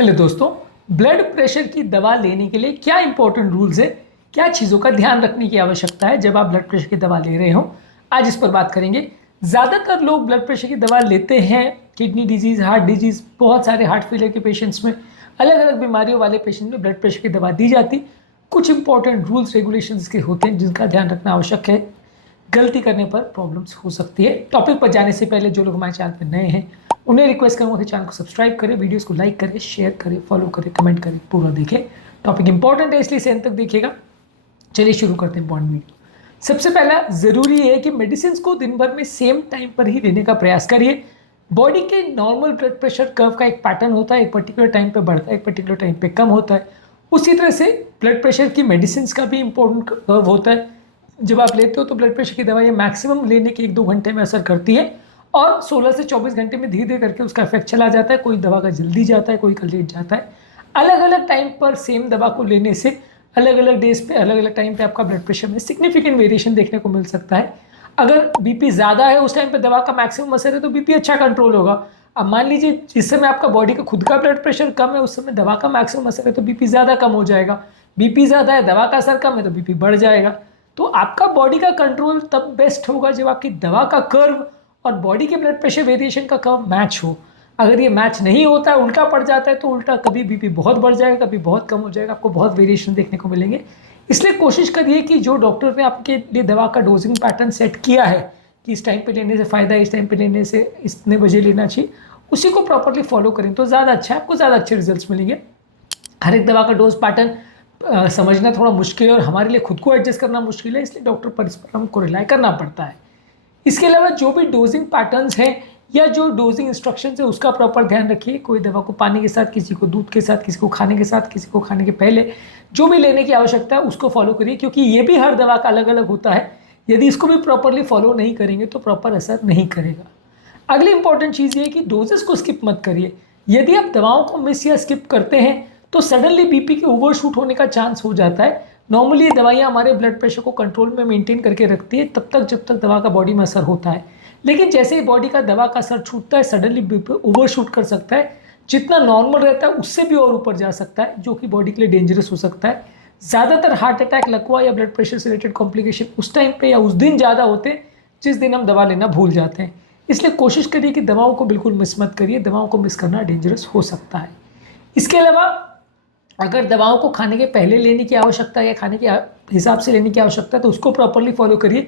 Hello दोस्तों, blood pressure की दवा लेने के लिए क्या इंपॉर्टेंट रूल्स है, क्या चीज़ों का ध्यान रखने की आवश्यकता है जब आप ब्लड प्रेशर की दवा ले रहे हो, आज इस पर बात करेंगे। ज़्यादातर लोग ब्लड प्रेशर की दवा लेते हैं किडनी डिजीज़, हार्ट डिजीज़, बहुत सारे हार्ट फेलियर के पेशेंट्स में, अलग अलग बीमारियों वाले पेशेंट में ब्लड प्रेशर की दवा दी जाती। कुछ इंपॉर्टेंट रूल्स रेगुलेशंस के होते हैं जिनका ध्यान रखना आवश्यक है, गलती करने पर प्रॉब्लम्स हो सकती है। टॉपिक पर जाने से पहले जो लोग हमारे चैनल पर नए हैं उन्हें रिक्वेस्ट करूँगा कि चैनल को सब्सक्राइब करें, वीडियोस को लाइक करें, शेयर करें, फॉलो करें, कमेंट करें, पूरा देखें। टॉपिक इंपॉर्टेंट है इसलिए एंड तक देखिएगा। चलिए शुरू करते हैं इंपॉर्टेंट वीडियो। सबसे पहला ज़रूरी है कि मेडिसिन को दिन भर में सेम टाइम पर ही लेने का प्रयास करिए। बॉडी के नॉर्मल ब्लड प्रेशर कर्व का एक पैटर्न होता है, एक पर्टिकुलर टाइम पे बढ़ता है, एक पर्टिकुलर टाइम पे कम होता है। उसी तरह से ब्लड प्रेशर की मेडिसिन का भी इंपॉर्टेंट कर्व होता है। जब आप लेते हो तो ब्लड प्रेशर की दवाइयाँ मैक्सिमम लेने के 1-2 घंटे में असर करती है और 16 से 24 घंटे में धीरे धीरे करके उसका इफेक्ट चला जाता है। कोई दवा का जल्दी जाता है, कोई का लेट जाता है। अलग अलग टाइम पर सेम दवा को लेने से अलग अलग डेज पे, अलग अलग टाइम पे आपका ब्लड प्रेशर में सिग्निफिकेंट वेरिएशन देखने को मिल सकता है। अगर बीपी ज़्यादा है उस टाइम पे दवा का मैक्सिमम असर है तो बीपी अच्छा कंट्रोल होगा। अब मान लीजिए जिस समय आपका बॉडी का खुद का ब्लड प्रेशर कम है उस समय दवा का मैक्सिमम असर है तो बीपी ज़्यादा कम हो जाएगा। बीपी ज़्यादा है, दवा का असर कम है तो बीपी बढ़ जाएगा। तो आपका बॉडी का कंट्रोल तब बेस्ट होगा जब आपकी दवा का कर्व और बॉडी के ब्लड प्रेशर वेरिएशन का कर्व मैच हो। अगर ये मैच नहीं होता है, उल्टा पड़ जाता है, तो उल्टा कभी बीपी बहुत बढ़ जाएगा, कभी बहुत कम हो जाएगा, आपको बहुत वेरिएशन देखने को मिलेंगे। इसलिए कोशिश करिए कि जो डॉक्टर ने आपके लिए दवा का डोजिंग पैटर्न सेट किया है कि इस टाइम पे लेने से फ़ायदा है, इस टाइम पे लेने से इतने बजे लेना चाहिए, उसी को प्रॉपरली फॉलो करें तो ज़्यादा अच्छा है, आपको ज़्यादा अच्छे रिजल्ट्स मिलेंगे। हर एक दवा का डोज पैटर्न समझना थोड़ा मुश्किल है और हमारे लिए खुद को एडजस्ट करना मुश्किल है, इसलिए डॉक्टर पर इस पर हमको रिलाई करना पड़ता है। इसके अलावा जो भी डोजिंग पैटर्न्स हैं या जो डोजिंग इंस्ट्रक्शंस है उसका प्रॉपर ध्यान रखिए। कोई दवा को पानी के साथ, किसी को दूध के साथ, किसी को खाने के साथ, किसी को खाने के पहले, जो भी लेने की आवश्यकता है उसको फॉलो करिए, क्योंकि ये भी हर दवा का अलग अलग होता है। यदि इसको भी प्रॉपरली फॉलो नहीं करेंगे तो प्रॉपर असर नहीं करेगा। अगली इंपॉर्टेंट चीज़ ये है कि डोजेस को स्किप मत करिए। यदि आप दवाओं को मिस या स्किप करते हैं तो सडनली बीपी के ओवरशूट होने का चांस हो जाता है। नॉर्मली ये दवाइयाँ हमारे ब्लड प्रेशर को कंट्रोल में मेंटेन करके रखती है तब तक जब तक दवा का बॉडी में असर होता है, लेकिन जैसे ही बॉडी का दवा का असर छूटता है सडनली बीपी ओवरशूट कर सकता है। जितना नॉर्मल रहता है उससे भी और ऊपर जा सकता है, जो कि बॉडी के लिए डेंजरस हो सकता है। ज़्यादातर हार्ट अटैक, लकवा या ब्लड प्रेशर से रिलेटेड कॉम्प्लिकेशन उस टाइम पे या उस दिन ज़्यादा होते हैं जिस दिन हम दवा लेना भूल जाते हैं। इसलिए कोशिश करिए कि दवाओं को बिल्कुल मिस मत करिए, दवाओं को मिस करना डेंजरस हो सकता है। इसके अलावा अगर दवाओं को खाने के पहले लेने की आवश्यकता है या खाने के हिसाब से लेने की आवश्यकता है तो उसको प्रॉपरली फॉलो करिए।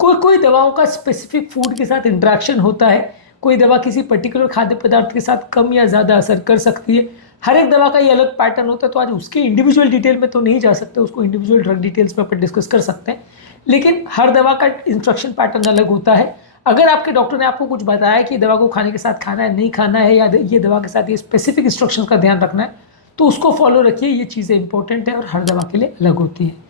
कोई दवाओं का स्पेसिफिक फूड के साथ इंटरेक्शन होता है, कोई दवा किसी पर्टिकुलर खाद्य पदार्थ के साथ कम या ज़्यादा असर कर सकती है। हर एक दवा का ये अलग पैटर्न होता है, तो आज उसके इंडिविजुअल डिटेल में तो नहीं जा सकते, उसको इंडिविजुअल ड्रग डिटेल्स में अपन डिस्कस कर सकते हैं, लेकिन हर दवा का इंस्ट्रक्शन पैटर्न अलग होता है। अगर आपके डॉक्टर ने आपको कुछ बताया कि दवा को खाने के साथ खाना है, नहीं खाना है, या ये दवा के साथ ये स्पेसिफिक इंस्ट्रक्शन का ध्यान रखना है, तो उसको फॉलो रखिए। ये चीज़ें इंपॉर्टेंट है और हर दवा के लिए अलग होती है।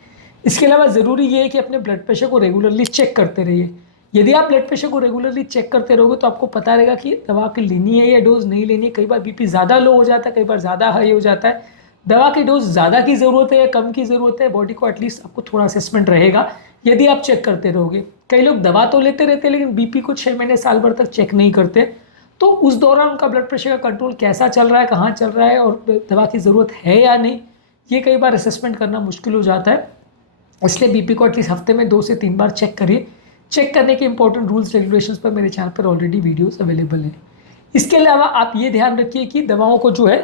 इसके अलावा ज़रूरी ये है कि अपने ब्लड प्रेशर को रेगुलरली चेक करते रहिए। यदि आप ब्लड प्रेशर को रेगुलरली चेक करते रहोगे तो आपको पता रहेगा कि दवा की लेनी है या डोज नहीं लेनी है। कई बार बीपी ज़्यादा लो हो जाता है, कई बार ज़्यादा हाई हो जाता है। दवा की डोज ज़्यादा की ज़रूरत है या कम की ज़रूरत है, बॉडी को एटलीस्ट आपको थोड़ा असेसमेंट रहेगा यदि आप चेक करते रहोगे। कई लोग दवा तो लेते रहते हैं लेकिन बीपी को 6 महीने साल भर तक चेक नहीं करते, तो उस दौरान उनका ब्लड प्रेशर का कंट्रोल कैसा चल रहा है, कहाँ चल रहा है और दवा की ज़रूरत है या नहीं, ये कई बार असेसमेंट करना मुश्किल हो जाता है। इसलिए बीपी को एटलीस्ट हफ्ते में 2 से 3 बार चेक करिए। चेक करने के इंपॉर्टेंट रूल्स रेगुलेशंस पर मेरे चैनल पर ऑलरेडी वीडियोस अवेलेबल हैं। इसके अलावा आप ये ध्यान रखिए कि दवाओं को जो है,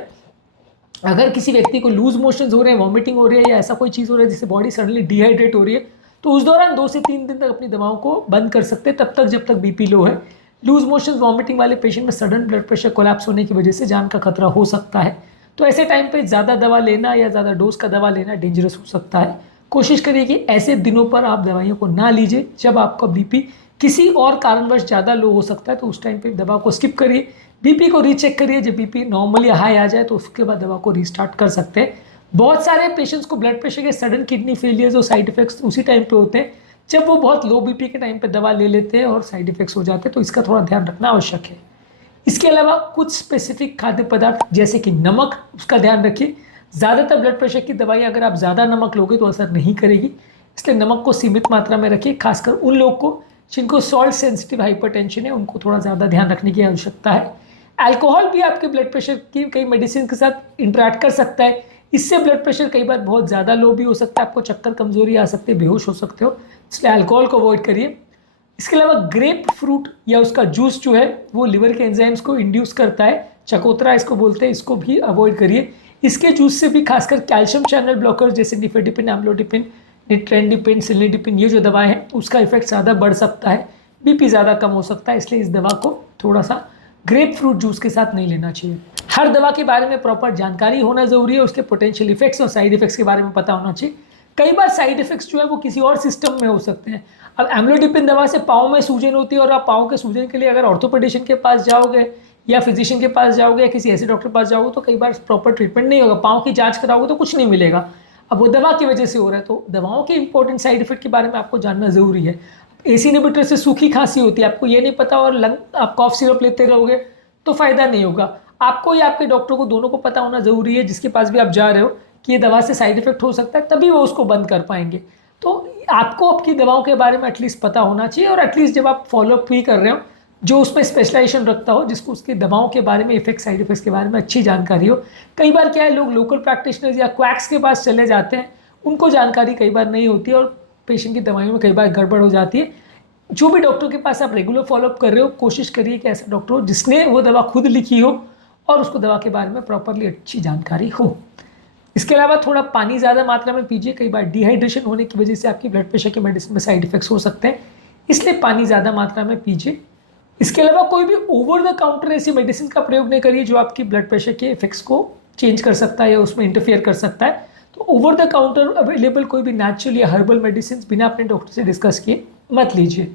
अगर किसी व्यक्ति को लूज मोशंस हो रहे हैं, वॉमिटिंग हो रही है या ऐसा कोई चीज़ हो रहा है जिससे बॉडी सडनली डिहाइड्रेट हो रही है, तो उस दौरान 2 से 3 दिन तक अपनी दवाओं को बंद कर सकते हैं, तब तक जब तक बीपी लो है। लूज मोशन, वॉमिटिंग वाले पेशेंट में सडन ब्लड प्रेशर कोलैप्स होने की वजह से जान का खतरा हो सकता है, तो ऐसे टाइम पे ज़्यादा दवा लेना या ज़्यादा डोज का दवा लेना डेंजरस हो सकता है। कोशिश करिए कि ऐसे दिनों पर आप दवाइयों को ना लीजिए। जब आपका बीपी किसी और कारणवश ज़्यादा लो हो सकता है तो उस टाइम पे दवा को स्किप करिए, बीपी को रीचेक करिए। जब बीपी नॉर्मली हाई आ जाए तो उसके बाद दवा को रीस्टार्ट कर सकते हैं। बहुत सारे पेशेंट्स को ब्लड प्रेशर के सडन किडनी फेलियर्स और साइड इफेक्ट्स उसी टाइम पे होते हैं जब वो बहुत लो बीपी के टाइम पे दवा ले लेते हैं और साइड इफेक्ट्स हो जाते हैं, तो इसका थोड़ा ध्यान रखना आवश्यक है। इसके अलावा कुछ स्पेसिफिक खाद्य पदार्थ जैसे कि नमक, उसका ध्यान रखिए। ज़्यादातर ब्लड प्रेशर की दवाई अगर आप ज़्यादा नमक लोगे तो असर नहीं करेगी, इसलिए नमक को सीमित मात्रा में रखिए। खासकर उन लोग को जिनको सॉल्ट सेंसिटिव हाइपरटेंशन है, उनको थोड़ा ज़्यादा ध्यान रखने की आवश्यकता है। अल्कोहल भी आपके ब्लड प्रेशर की कई मेडिसिन के साथ इंटरेक्ट कर सकता है, इससे ब्लड प्रेशर कई बार बहुत ज़्यादा लो भी हो सकता है, आपको चक्कर कमजोरी आ सकती है, बेहोश हो सकते हो, इसलिए अल्कोहल को अवॉइड करिए। इसके अलावा ग्रेप फ्रूट या उसका जूस जो है वो लिवर के एंजाइम्स को इंड्यूस करता है, चकोतरा इसको बोलते हैं, इसको भी अवॉइड करिए। इसके जूस से भी खासकर कैल्शियम चैनल ब्लॉकर जैसे निफेडिपिन, एम्लोडिपिन, निट्रेंडिपिन, सिलिडिपिन, ये जो दवाएं हैं उसका इफेक्ट ज़्यादा बढ़ सकता है, बीपी ज़्यादा कम हो सकता है, इसलिए इस दवा को थोड़ा सा ग्रेप फ्रूट जूस के साथ नहीं लेना चाहिए। हर दवा के बारे में प्रॉपर जानकारी होना जरूरी है, उसके पोटेंशियल इफेक्ट्स और साइड इफेक्ट्स के बारे में पता होना चाहिए। कई बार साइड इफेक्ट्स जो है वो किसी और सिस्टम में हो सकते हैं। अब एम्लोडिपिन दवा से पाँव में सूजन होती है और आप पाँव के सूजन के लिए अगर ऑर्थोपेडिशियन के पास जाओगे या फिजिशियन के पास जाओगे या किसी ऐसे डॉक्टर के पास जाओगे तो कई बार प्रॉपर ट्रीटमेंट नहीं होगा, पाँव की जांच कराओगे तो कुछ नहीं मिलेगा। अब वो दवा की वजह से हो रहा है, तो दवाओं के इंपॉर्टेंट साइड इफेक्ट के बारे में आपको जानना जरूरी है। एसी इनहिबिटर से सूखी खांसी होती है, आपको ये नहीं पता और आप कॉफ सिरप लेते रहोगे तो फायदा नहीं होगा। आपको या आपके डॉक्टर को दोनों को पता होना जरूरी है, जिसके पास भी आप जा रहे हो, कि ये दवा से साइड इफेक्ट हो सकता है, तभी वो उसको बंद कर पाएंगे। तो आपको आपकी दवाओं के बारे में एटलीस्ट पता होना चाहिए, और एटलीस्ट जब आप फॉलोअप भी कर रहे हो जो उसमें स्पेशलाइजेशन रखता हो, जिसको उसकी दवाओं के बारे में इफेक्ट साइड इफेक्ट्स के बारे में अच्छी जानकारी हो। कई बार क्या है, लोग लोकल प्रैक्टिशनर्स या क्वैक्स के पास चले जाते हैं, उनको जानकारी कई बार नहीं होती है और पेशेंट की दवाइयों में कई बार गड़बड़ हो जाती है। जो भी डॉक्टर के पास आप रेगुलर फॉलोअप कर रहे हो, कोशिश करिए कि ऐसा डॉक्टर हो जिसने वो दवा खुद लिखी हो और उसको दवा के बारे में प्रॉपरली अच्छी जानकारी हो। इसके अलावा थोड़ा पानी ज़्यादा मात्रा में पीजिए, कई बार डिहाइड्रेशन होने की वजह से आपकी ब्लड प्रेशर की मेडिसिन में साइड इफेक्ट्स हो सकते हैं, इसलिए पानी ज़्यादा मात्रा में पीजिए। इसके अलावा कोई भी ओवर द काउंटर ऐसी मेडिसिन का प्रयोग नहीं करिए जो आपकी ब्लड प्रेशर के इफेक्ट्स को चेंज कर सकता है या उसमें इंटरफियर कर सकता है। तो ओवर द काउंटर अवेलेबल कोई भी नेचुरल या हर्बल मेडिसिन बिना अपने डॉक्टर से डिस्कस किए मत लीजिए।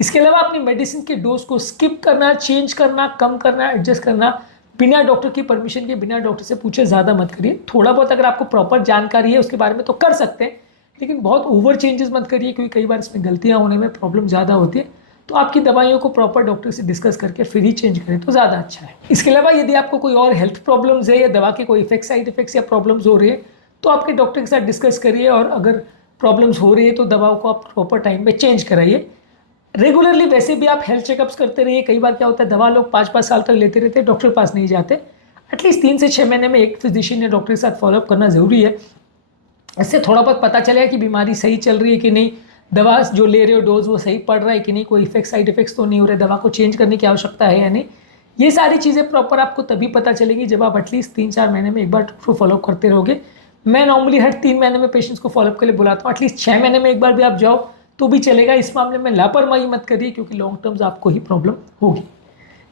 इसके अलावा अपनी मेडिसिन के डोज को स्किप करना, चेंज करना, कम करना, एडजस्ट करना बिना डॉक्टर की परमिशन के, बिना डॉक्टर से पूछे ज़्यादा मत करिए। थोड़ा बहुत अगर आपको प्रॉपर जानकारी है उसके बारे में तो कर सकते हैं, लेकिन बहुत ओवर चेंजेस मत करिए, क्योंकि कई बार इसमें गलतियाँ होने में प्रॉब्लम ज़्यादा होती है। तो आपकी दवाइयों को प्रॉपर डॉक्टर से डिस्कस करके फिर ही चेंज करें तो ज़्यादा अच्छा है। इसके अलावा यदि आपको कोई और हेल्थ प्रॉब्लम्स है या दवा के कोई इफेक्ट साइड इफेक्ट्स या प्रॉब्लम्स हो रही है तो आपके डॉक्टर के साथ डिस्कस करिए, और अगर प्रॉब्लम्स हो रही है तो दवाओं को आप प्रॉपर टाइम में चेंज कराइए। रेगुलरली वैसे भी आप हेल्थ चेकअप्स करते रहिए। कई बार क्या होता है, दवा लोग 5-5 साल तक लेते रहते हैं, डॉक्टर के पास नहीं जाते। एटलीस्ट 3 से 6 महीने में एक फिजिशियन या डॉक्टर के साथ फॉलोअप करना ज़रूरी है। इससे थोड़ा बहुत पता चलेगा कि बीमारी सही चल रही है कि नहीं, दवा जो ले रहे हो डोज वो सही पड़ रहा है कि नहीं, कोई इफेक्ट साइड इफेक्ट्स तो नहीं हो रहे, दवा को चेंज करने की आवश्यकता है या नहीं। ये सारी चीज़ें प्रॉपर आपको तभी पता चलेगी जब आप एटलीस्ट 3-4 महीने में एक बार फॉलोअप करते रहोगे। मैं नॉर्मली हर 3 महीने में पेशेंट्स को फॉलोअप के लिए बुलाता हूँ, एटलीस्ट 6 महीने में एक बार भी आप जाओ तो भी चलेगा। इस मामले में लापरवाही मत करिए, क्योंकि लॉन्ग टर्म्स आपको ही प्रॉब्लम होगी।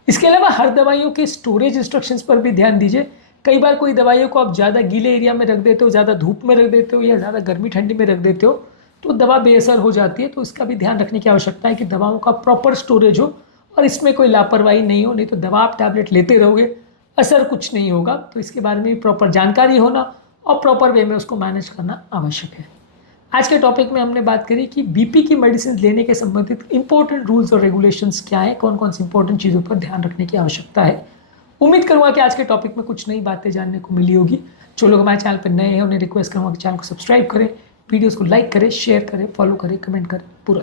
इसके अलावा हर दवाइयों के स्टोरेज इंस्ट्रक्शंस पर भी ध्यान दीजिए। कई बार कोई दवाइयों को आप ज़्यादा गीले एरिया में रख देते हो, ज़्यादा धूप में रख देते हो या ज़्यादा गर्मी ठंडी में रख देते हो तो दवा बेअसर हो जाती है। तो इसका भी ध्यान रखने की आवश्यकता है कि दवाओं का प्रॉपर स्टोरेज हो और इसमें कोई लापरवाही नहीं हो, नहीं तो दवा आप टैबलेट लेते रहोगे, असर कुछ नहीं होगा। तो इसके बारे में प्रॉपर जानकारी होना और प्रॉपर वे में उसको मैनेज करना आवश्यक है। आज के टॉपिक में हमने बात करी कि बीपी की मेडिसिन लेने के संबंधित इंपॉर्टेंट रूल्स और रेगुलेशंस क्या है, कौन कौन सी इंपॉर्टेंट चीज़ों पर ध्यान रखने की आवश्यकता है। उम्मीद करूँगा कि आज के टॉपिक में कुछ नई बातें जानने को मिली होगी। जो लोग हमारे चैनल पर नए हैं उन्हें रिक्वेस्ट करूँगा कि चैनल को सब्सक्राइब करें, वीडियोज़ को लाइक करें, शेयर करें, फॉलो करें, कमेंट करें, पूरा